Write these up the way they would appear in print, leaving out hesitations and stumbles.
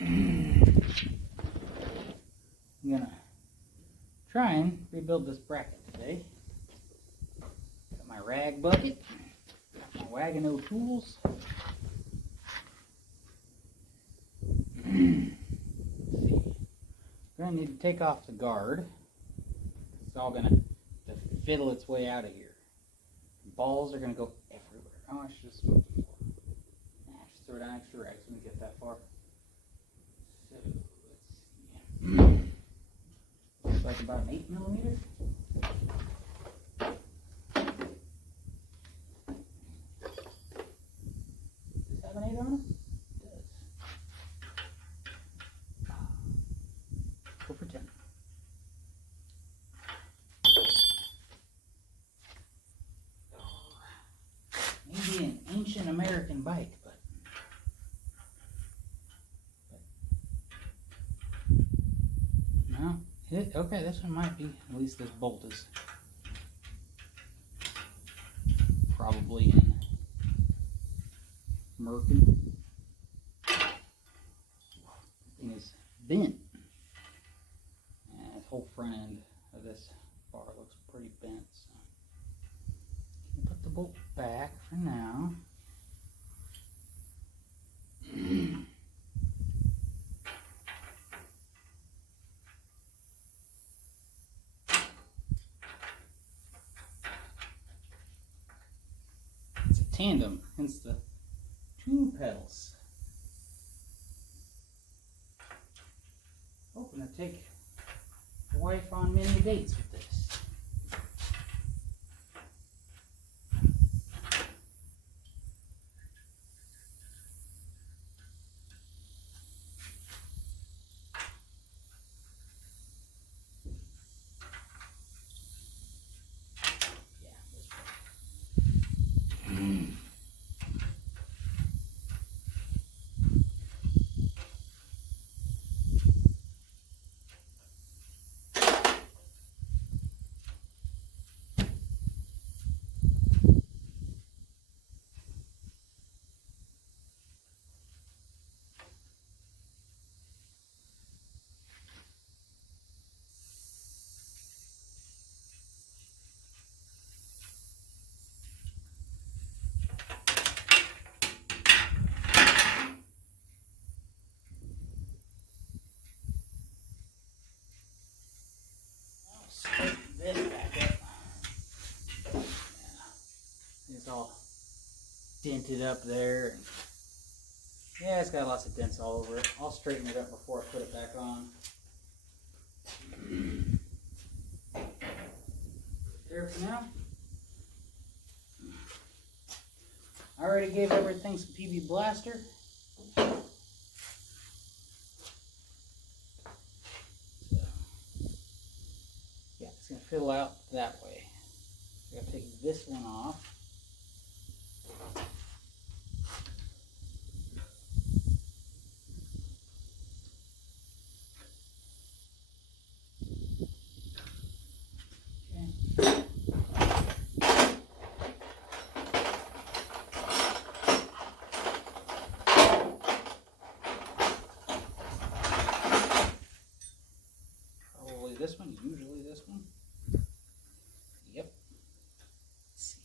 I'm gonna try and rebuild this bracket today. Got my rag bucket, got my Wagano tools. Let's see. We're gonna need to take off the guard. It's all gonna fiddle its way out of here. The balls are gonna go everywhere. Oh, I should just smoke them more. Nah, just throw down extra rags when we get that far. So let's see. Looks like about an 8mm. Does this have an 8 on it? It does. Go for 10. Maybe an ancient American bike, but no. Okay, this one might be. At least this bolt is probably in merkin. Thing is bent. And this whole front end of this bar looks pretty bent. So put the bolt back for now. It's a tandem, hence the 2 pedals. Hoping to take the wife on many dates with this. This back up. Yeah. It's all dented up there. And yeah, it's got lots of dents all over it. I'll straighten it up before I put it back on. There for now. I already gave everything some PB Blaster. It's going to fiddle out that way. I'm going to take this one off. Okay. Probably this one, usually this one. Yep. Let's see.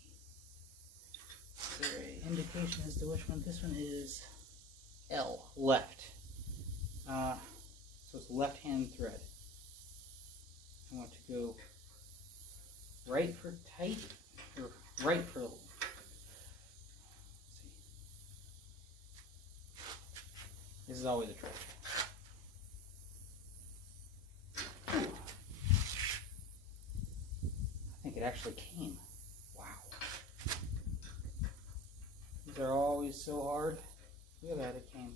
Is there an indication as to which one? This one is L, left. So it's left-hand thread. I want to go right for tight, or right for. Let's see. This is always a trick. I think it actually came. Wow. These are always so hard. Look at that, it came.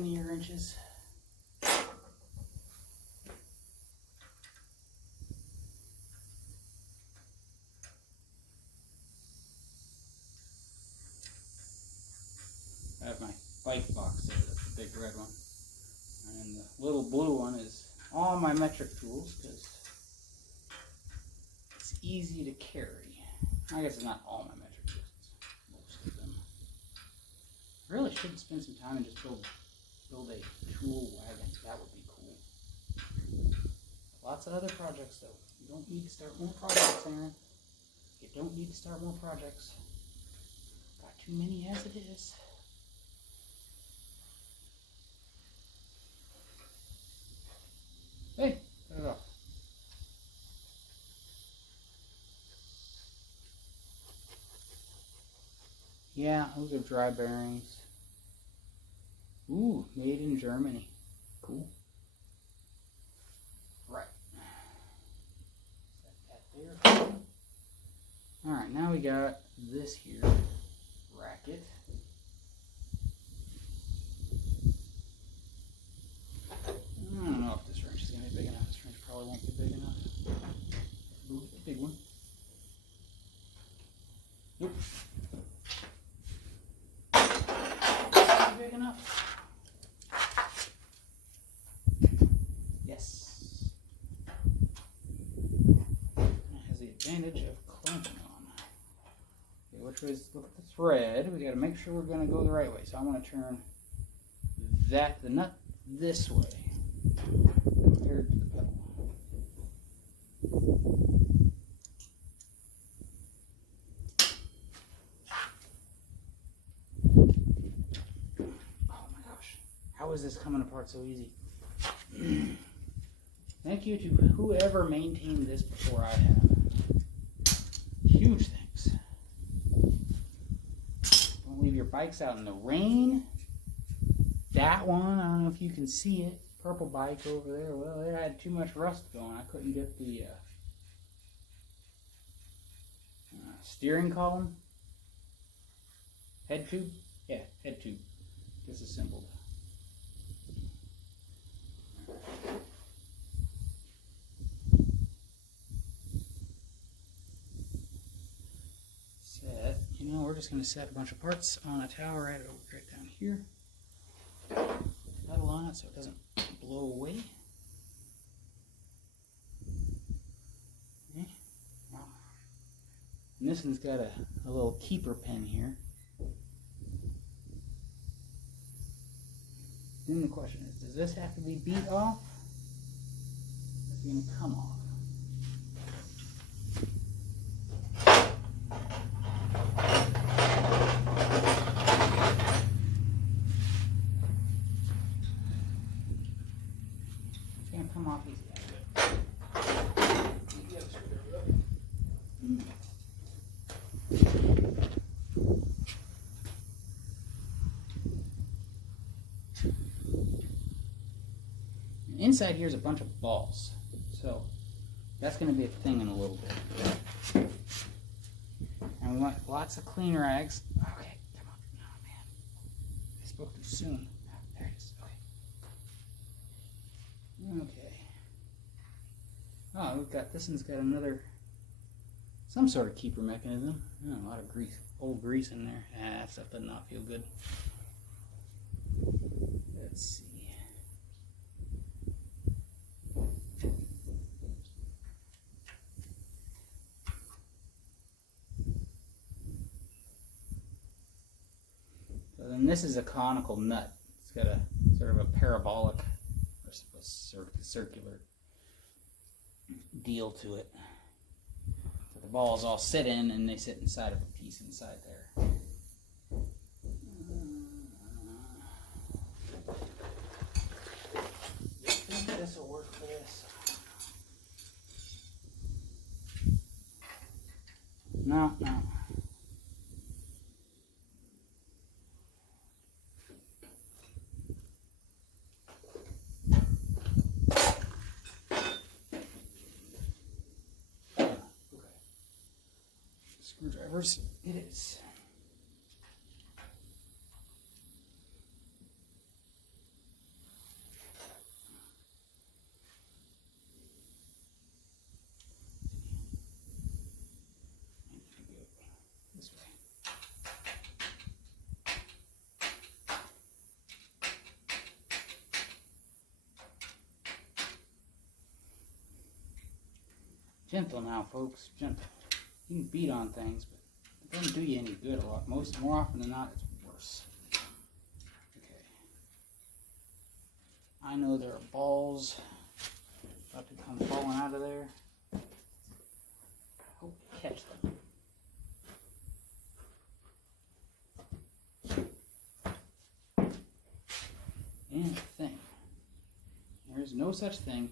skinnier wrenches. I have my bike box there, that's the big red one. And the little blue one is all my metric tools because it's easy to carry. I guess it's not all my metric tools, it's most of them. I really should spend some time and just build a tool wagon. That would be cool. Lots of other projects though. You don't need to start more projects, Aaron. You don't need to start more projects. Got too many as it is. Hey, cut it off. Yeah, those are dry bearings. Ooh, made in Germany. Cool. Right. Set that there. Alright, now we got this here bracket. I don't know if this wrench is going to be big enough. This wrench probably won't be big enough. Ooh, big one. Nope. Big enough. Yes. It has the advantage of clamping on. Okay, which way is, look at the thread. We got to make sure we're going to go the right way. So I'm going to turn the nut this way compared to the pedal. How is this coming apart so easy? Thank you to whoever maintained this before I have. Huge thanks. Don't leave your bikes out in the rain. That one, I don't know if you can see it. Purple bike over there. Well, it had too much rust going. I couldn't get the steering column. Head tube? Yeah, head tube. Disassembled. Set. You know, we're just going to set a bunch of parts on a towel right down here. Pedal on it so it doesn't blow away. Okay. Wow. And this one's got a little keeper pin here. Then the question is, does this have to be beat off? It's going to come off. It's going to come off easy. Inside here is a bunch of balls, so that's going to be a thing in a little bit. And we want lots of clean rags. Okay, come on. Oh man, I spoke too soon. Oh, there it is. Okay. Okay. Oh, we've got this one's got another, some sort of keeper mechanism. Oh, a lot of grease, old grease in there. Ah, that stuff does not feel good. Let's see. And this is a conical nut. It's got a sort of a parabolic or circular deal to it. So the balls all sit in and they sit inside of a piece inside there. I think this will work for this. No. Screwdrivers, it is. Gentle now, folks. Gentle. You can beat on things, but it doesn't do you any good a lot. More often than not, it's worse. Okay. I know there are balls about to come falling out of there. Hope to catch them. And the thing, there is no such thing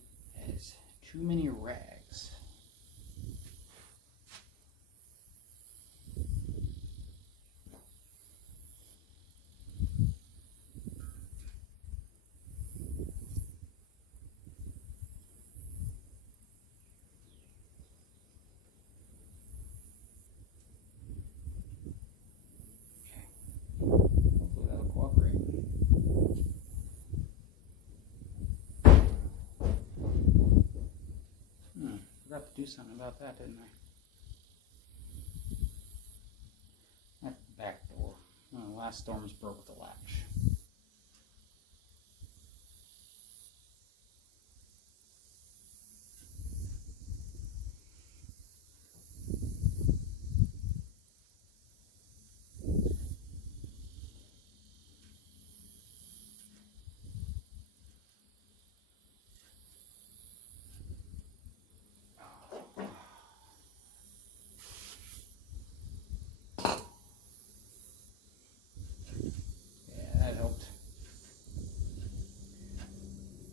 as too many rags. Forgot to do something about that, didn't I? That back door. One of the last storms broke the latch.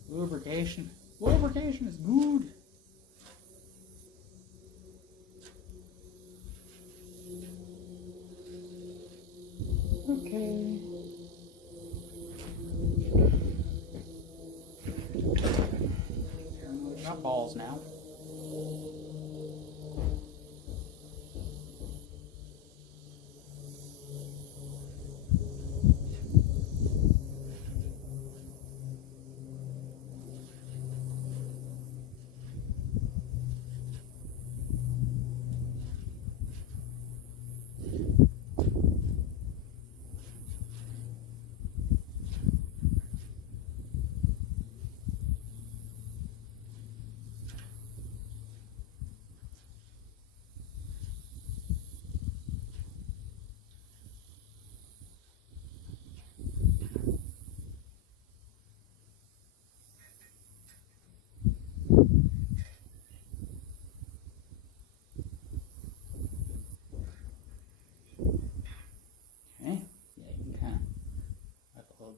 Lubrication. Lubrication is good. Okay. There's not balls now.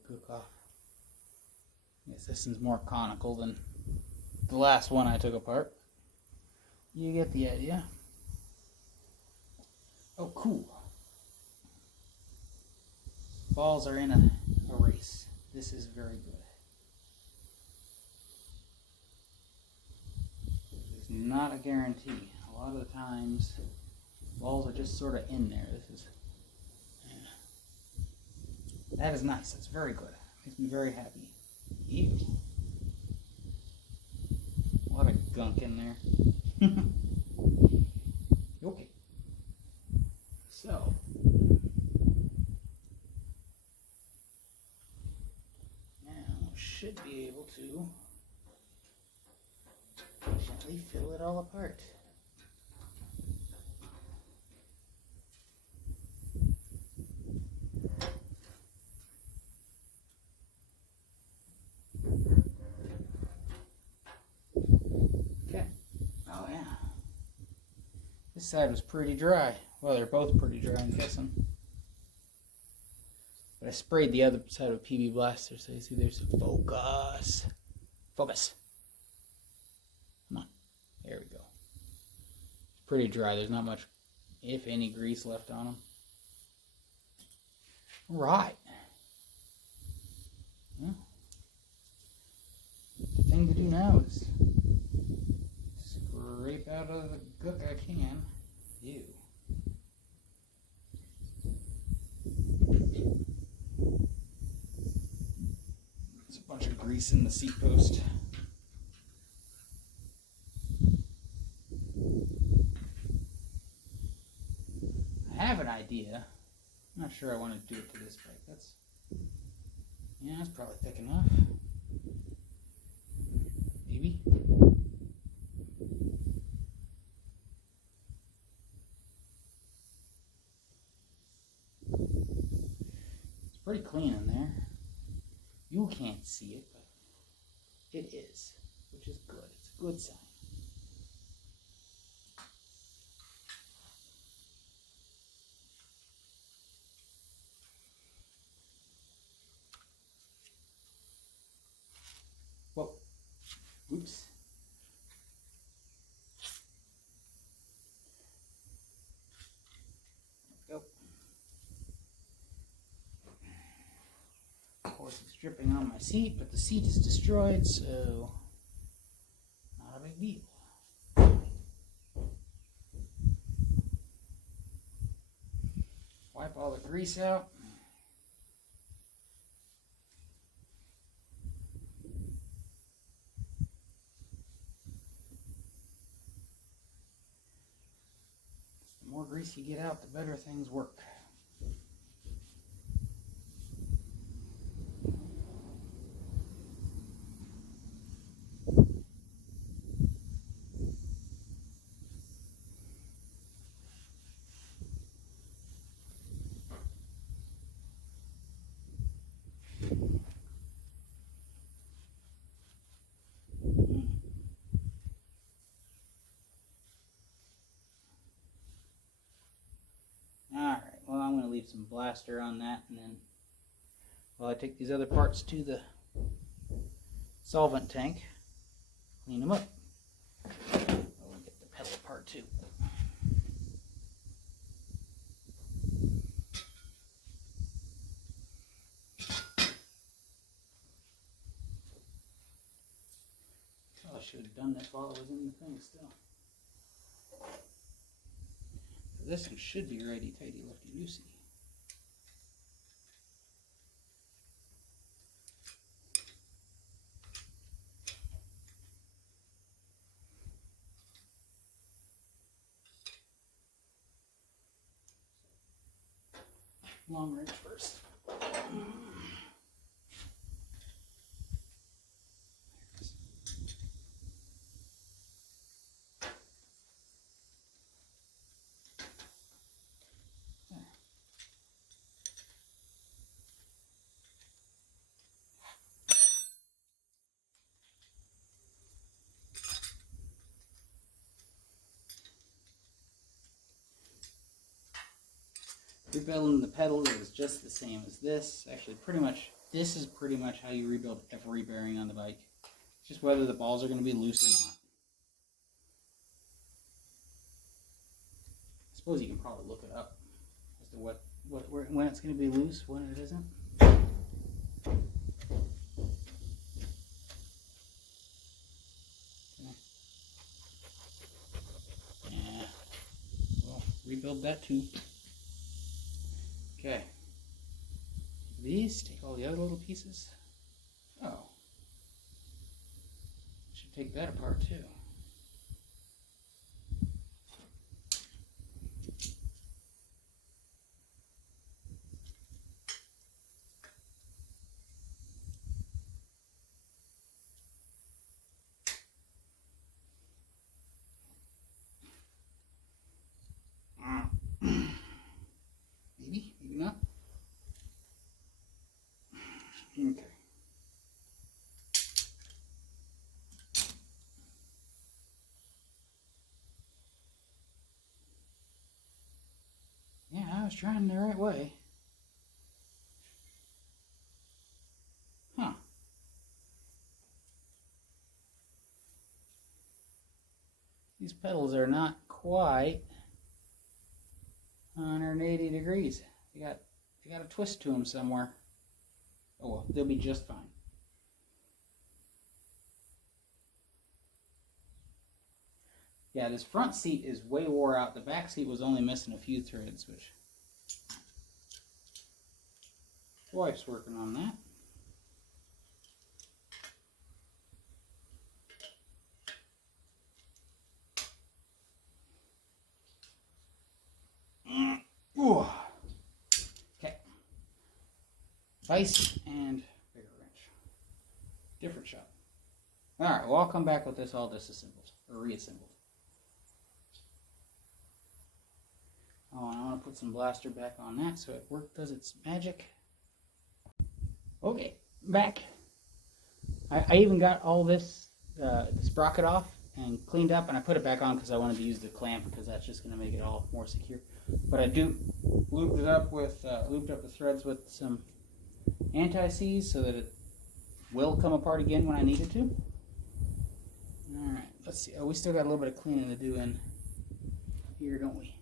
Cook off. I guess this one's more conical than the last one I took apart. You get the idea. Oh, cool. Balls are in a race. This is very good. It's not a guarantee. A lot of the times, balls are just sort of in there. This is... That is nice. That's very good. Makes me very happy. Ew. A lot of gunk in there. Okay. So. Now, should be able to gently fill it all apart. This side was pretty dry. Well, they're both pretty dry, I'm guessing. But I sprayed the other side with PB Blaster, so you see there's some focus. Focus. Come on. There we go. It's pretty dry. There's not much, if any, grease left on them. All right. Well, the thing to do now is scrape out of the gook I can. Ew. There's a bunch of grease in the seat post. I have an idea. I'm not sure I want to do it to this bike. That's probably thick enough. Maybe. pretty clean in there. You can't see it, but it is, which is good. It's a good sign. Whoa. Oops. Go. Of course, it's dripping on my seat, but the seat is destroyed, so not a big deal. Wipe all the grease out. The more grease you get out, the better things work. Alright, well, I'm going to leave some blaster on that, and then while I take these other parts to the solvent tank, clean them up. I'll get the pedal apart too. Oh, I should have done this while it was in the thing still. This one should be righty tighty lefty loosey. Long wrench first. Rebuilding the pedal is just the same as this. Actually, this is pretty much how you rebuild every bearing on the bike. It's just whether the balls are going to be loose or not. I suppose you can probably look it up as to when it's going to be loose, when it isn't. Yeah. Well, rebuild that too. Okay. These, take all the other little pieces. Oh. Should take that apart too. Maybe, maybe not. Okay. Yeah, I was trying the right way. Huh. These pedals are not quite 180 degrees. They got a twist to them somewhere. Oh well, they'll be just fine. Yeah, this front seat is way wore out. The back seat was only missing a few threads, which the wife's working on that. Ooh. Okay. Vise and bigger wrench. Different shot. Alright, well, I'll come back with this all disassembled, or reassembled. Oh, and I want to put some blaster back on that so it does its magic. Okay, back. I even got all this the sprocket off and cleaned up, and I put it back on because I wanted to use the clamp because that's just going to make it all more secure. But I do lubed up the threads with some anti-seize so that it will come apart again when I need it to. All right, let's see. Oh, we still got a little bit of cleaning to do in here, don't we?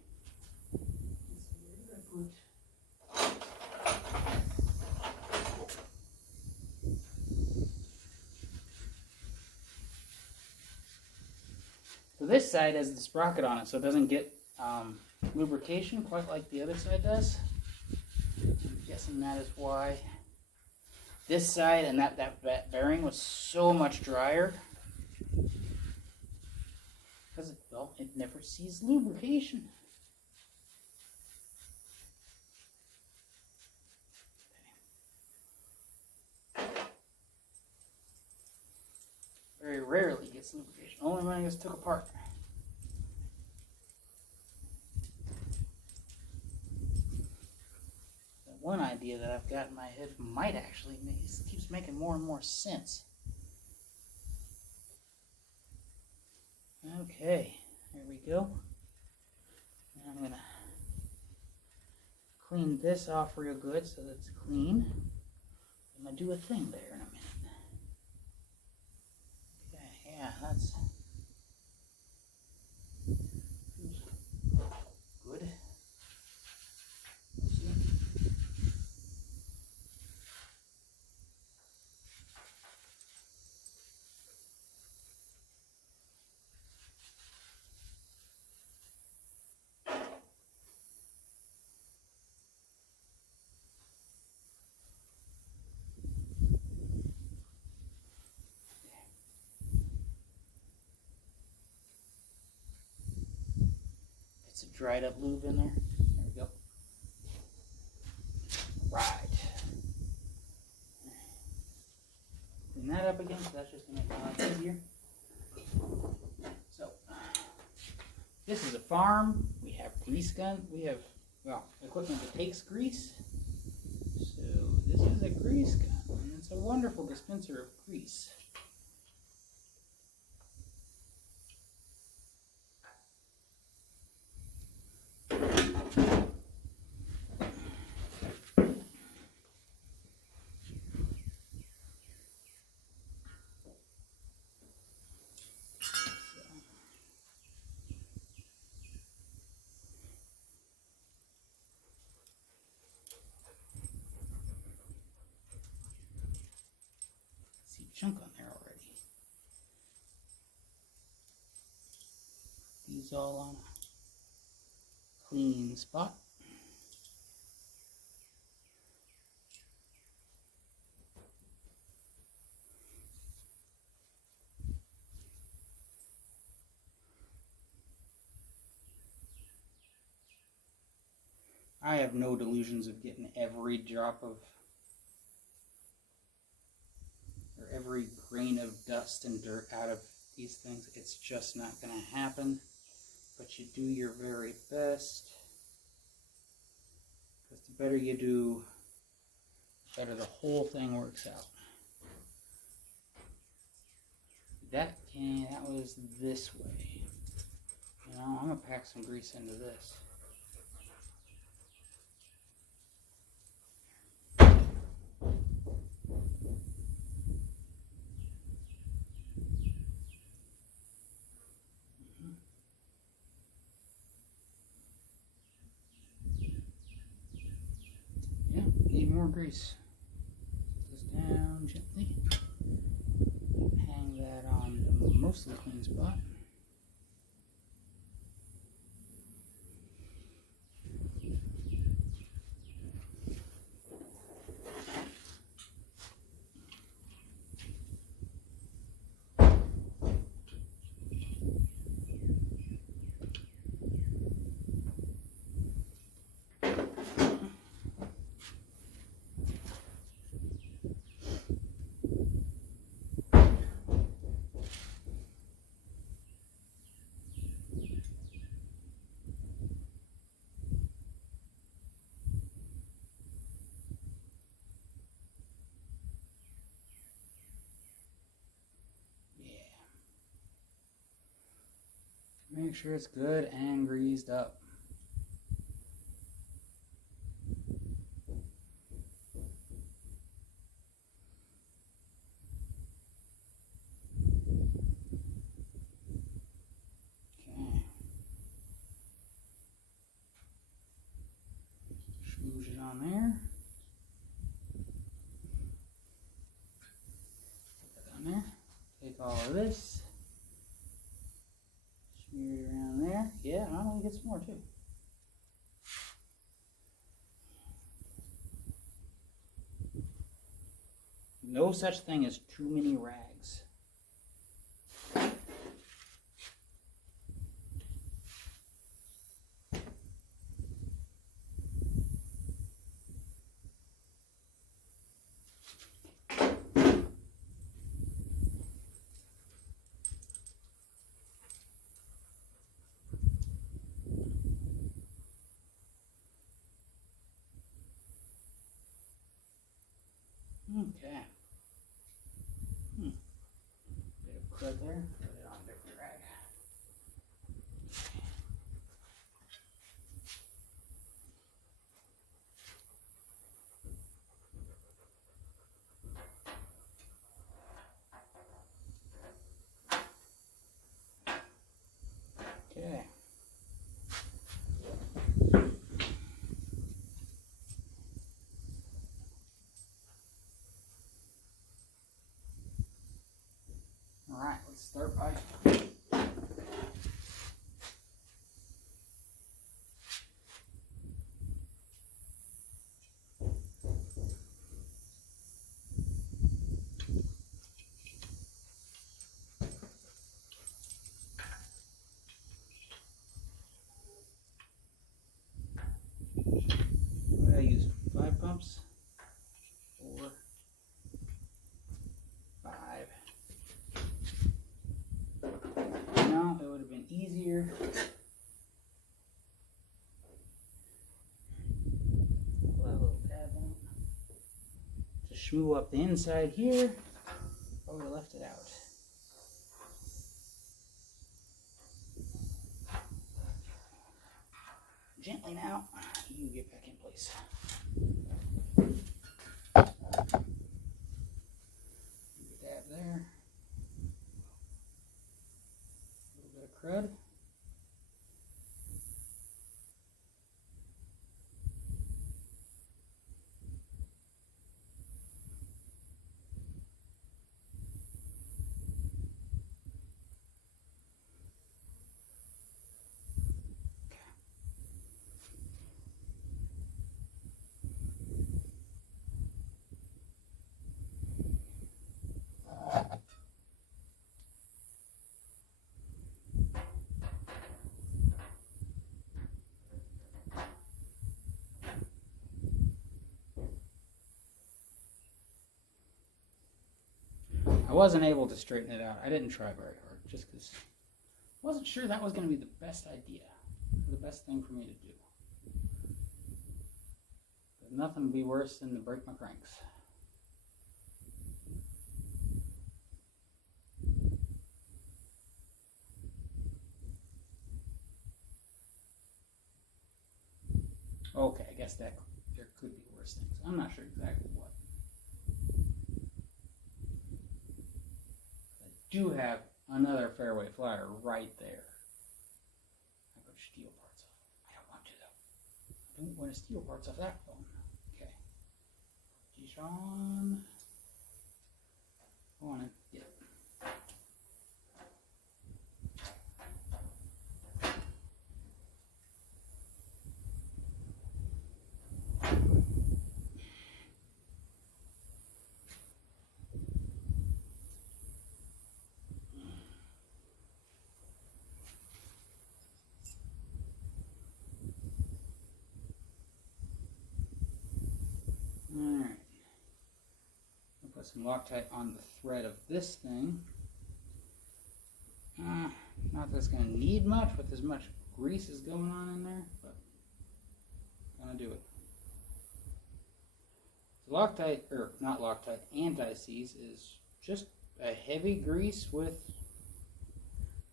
So this side has the sprocket on it, so it doesn't get lubrication quite like the other side does. I'm guessing that is why. This side and that bearing was so much drier because it never sees lubrication. Very rarely gets lubrication. Only when it gets took apart. One idea that I've got in my head might actually make, it keeps making more and more sense. Okay, here we go. And I'm gonna clean this off real good so that it's clean. I'm gonna do a thing there in a minute. Okay, yeah, that's good. Some dried up lube in there. There we go. Right. Clean that up again, so that's just going to make it a lot easier. So, this is a farm. We have grease gun. We have, well, equipment that takes grease. So, this is a grease gun. And it's a wonderful dispenser of grease. Chunk on there already. These all on a clean spot. I have no delusions of getting every drop of or every grain of dust and dirt out of these things. It's just not going to happen. But you do your very best. Because the better you do, the better the whole thing works out. That was this way. You know, I'm going to pack some grease into this. More grease. This down gently. Hang that on the mostly clean spot. Make sure it's good and greased up. Okay. Smoosh it on there. Put that on there. Take all of this. Smear it around there. Yeah, I'm gonna get some more too. No such thing as too many rags. Okay. Bit of crud there. Put it on a different rag. Okay. All right, let's start by I use 5 pumps, 4, 5. No, it would have been easier. Pull that little tab out. To shmoo up the inside here. I would have left it out. Gently now, you can get back in place. Dab there. A little bit of crud. I wasn't able to straighten it out. I didn't try very hard, just because I wasn't sure that was going to be the best idea, the best thing for me to do. But nothing would be worse than to break my cranks. Okay, I guess that there could be worse things. I'm not sure exactly what. I do have another fairway flyer right there. I could steal parts off. I don't want to though. I don't want to steal parts off that phone. Okay. Dijon. Go on in. Get it. Alright. I'll put some Loctite on the thread of this thing. Not that it's going to need much with as much grease as going on in there, but I'm going to do it. Loctite, or not Loctite, anti-seize is just a heavy grease with,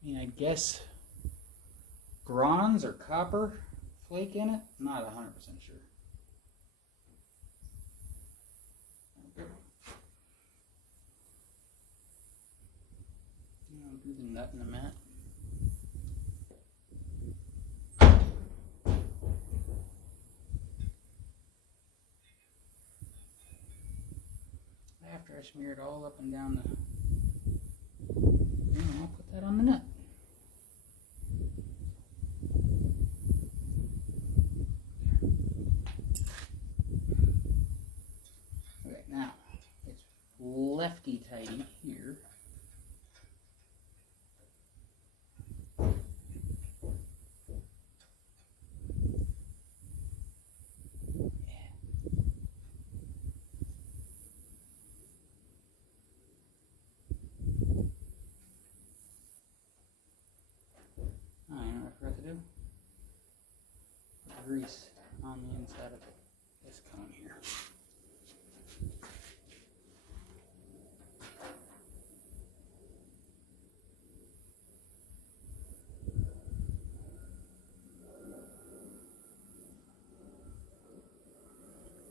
I mean, I guess bronze or copper flake in it. I'm not 100% sure. Okay. I'll do the nut in a minute. After I smear it all up and down the, I'll put that on the nut. Okay, now it's lefty-tighty here. Grease on the inside of this cone here.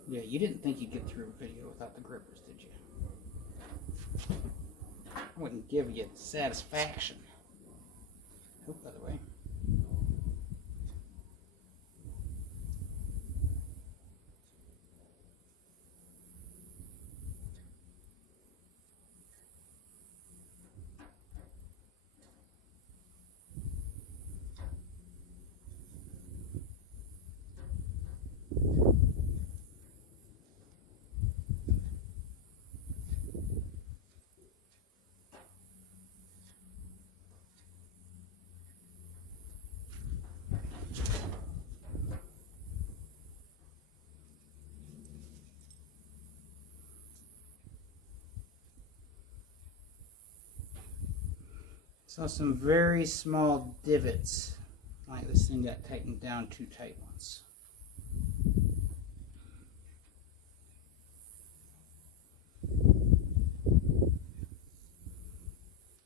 Yeah, you didn't think you'd get through a video without the grippers, did you? I wouldn't give you satisfaction. Oh, by the way. Saw some very small divots, like this thing got tightened down too tight once.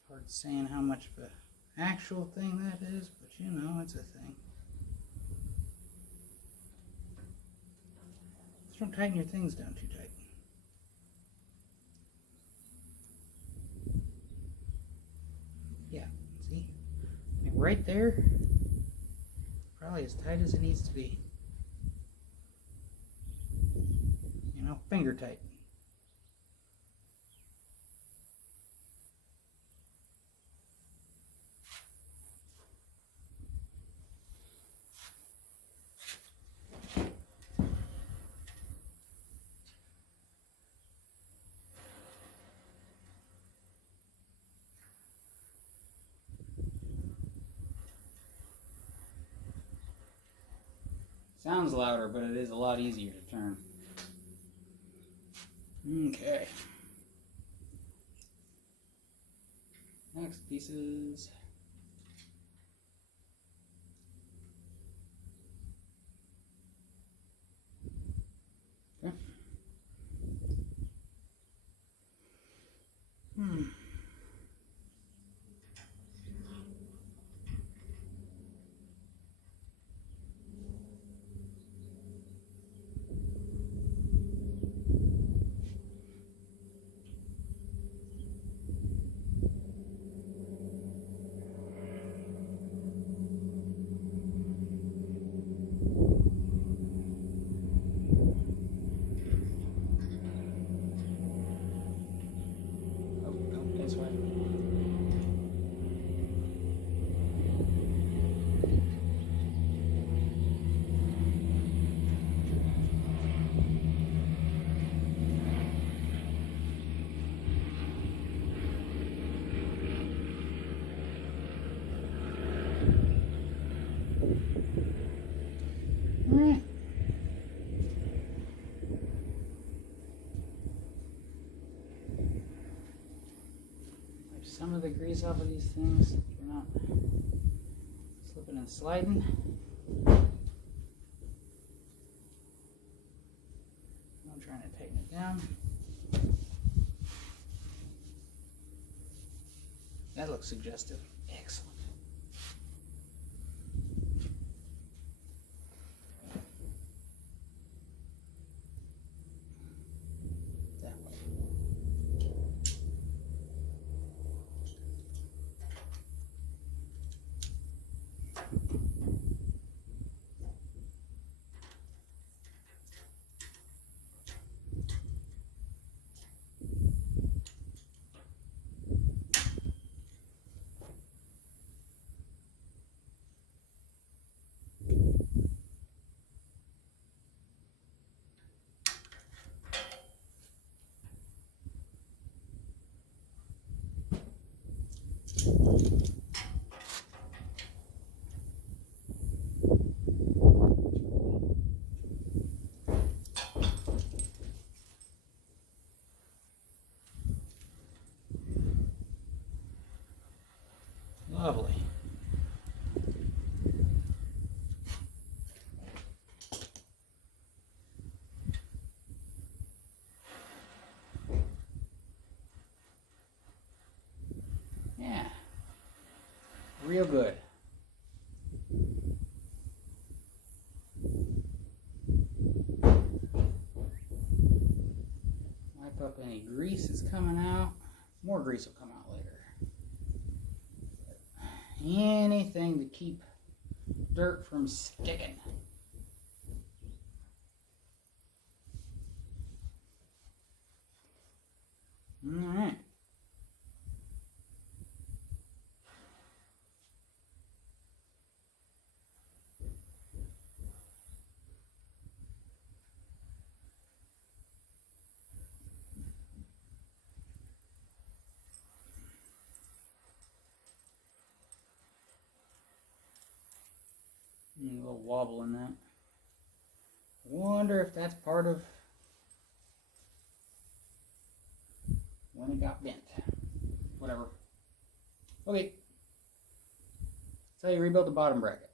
Hard saying how much of an actual thing that is, but you know, it's a thing. Just don't tighten your things down too tight. Right there, probably as tight as it needs to be. You know, finger tight. Sounds louder, but it is a lot easier to turn. Okay. Next pieces. Okay. Alright. Wipe some of the grease off of these things so you're not slipping and sliding. I'm trying to tighten it down. That looks suggestive. Excellent. Lovely. Yeah. Real good. Wipe up any grease that's coming out. More grease will come out later. Anything to keep dirt from sticking. All right. A little wobble in that. Wonder if that's part of when it got bent. Whatever. Okay. That's how you rebuild the bottom bracket.